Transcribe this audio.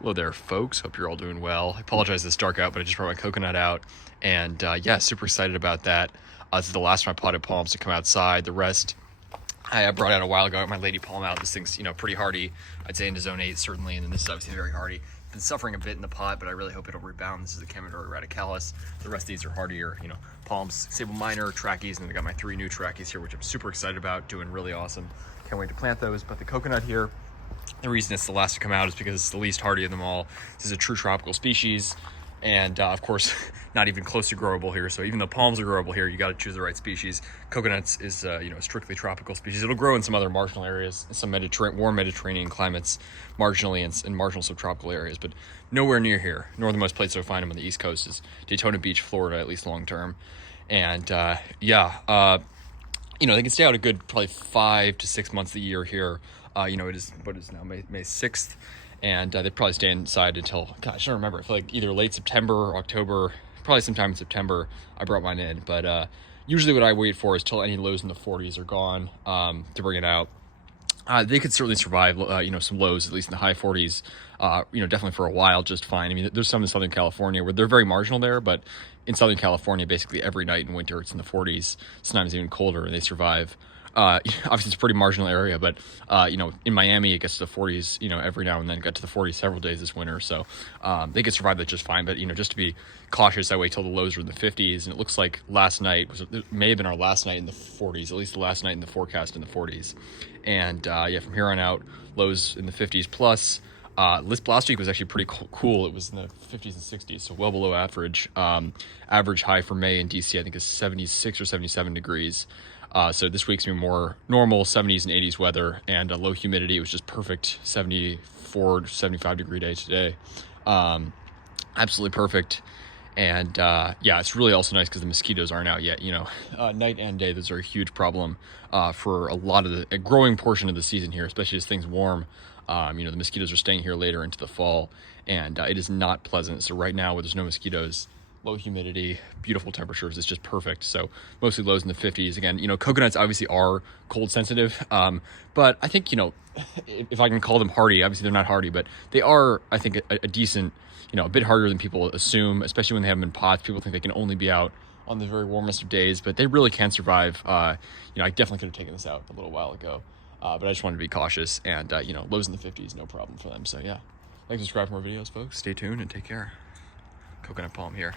Hello there, folks. Hope you're all doing well. I apologize it's dark out, but I just brought my coconut out, and yeah, super excited about that. This is the last of my potted palms to come outside. The rest I brought out a while ago. I got my lady palm out. This thing's pretty hardy. I'd say into zone 8 certainly, and then this is obviously very hardy. Been suffering a bit in the pot, but I really hope it'll rebound. This is a Chemidor radicalis. The rest of these are hardier, palms, Sable Minor, Trackies, and then I got my 3 new Trackies here, which I'm super excited about, doing really awesome. Can't wait to plant those. But the coconut here, the reason it's the last to come out is because it's the least hardy of them all. This is a true tropical species, and of course, not even close to growable here. So even though palms are growable here, you got to choose the right species. Coconuts is a strictly tropical species. It'll grow in some other marginal areas, some warm Mediterranean climates, marginally in marginal subtropical areas, but nowhere near here. Northernmost place to find them on the East Coast is Daytona Beach, Florida, at least long term. And they can stay out a good probably 5 to 6 months a year here. It is what is now May 6th, and they probably stay inside until, gosh, I don't remember. I feel like either late September or October, probably sometime in September. I brought mine in, but usually what I wait for is till any lows in the 40s are gone to bring it out. They could certainly survive, some lows, at least in the high 40s, definitely for a while, just fine. I mean, there's some in Southern California where they're very marginal there, but in Southern California, basically every night in winter, it's in the 40s, sometimes even colder, and they survive. Obviously it's a pretty marginal area, but in Miami it gets to the 40s every now and then. Got to the 40s several days this winter, so they could survive that just fine. But just to be cautious, I wait till the lows are in the 50s, and it looks like last night may have been our last night in the 40s, at least the last night in the forecast in the 40s. And from here on out, lows in the 50s plus. Last week was actually pretty cool. It was in the 50s and 60s, so well below average. Average high for May in DC, I think, is 76 or 77 degrees. So this week's been more normal 70s and 80s weather, and low humidity. It was just perfect 74 to 75 degree day today. Absolutely perfect. And it's really also nice because the mosquitoes aren't out yet. Night and day, those are a huge problem for a growing portion of the season here, especially as things warm. The mosquitoes are staying here later into the fall, and it is not pleasant. So right now, where there's no mosquitoes, low humidity, beautiful temperatures, it's just perfect. So mostly lows in the 50s. Again, coconuts obviously are cold sensitive, but I think, if I can call them hardy, obviously they're not hardy, but they are, I think, a decent, a bit harder than people assume, especially when they have them in pots. People think they can only be out on the very warmest of days, but they really can survive. I definitely could have taken this out a little while ago, but I just wanted to be cautious, and, lows in the 50s, no problem for them. So yeah, like, subscribe for more videos, folks. Stay tuned and take care. Coconut palm here.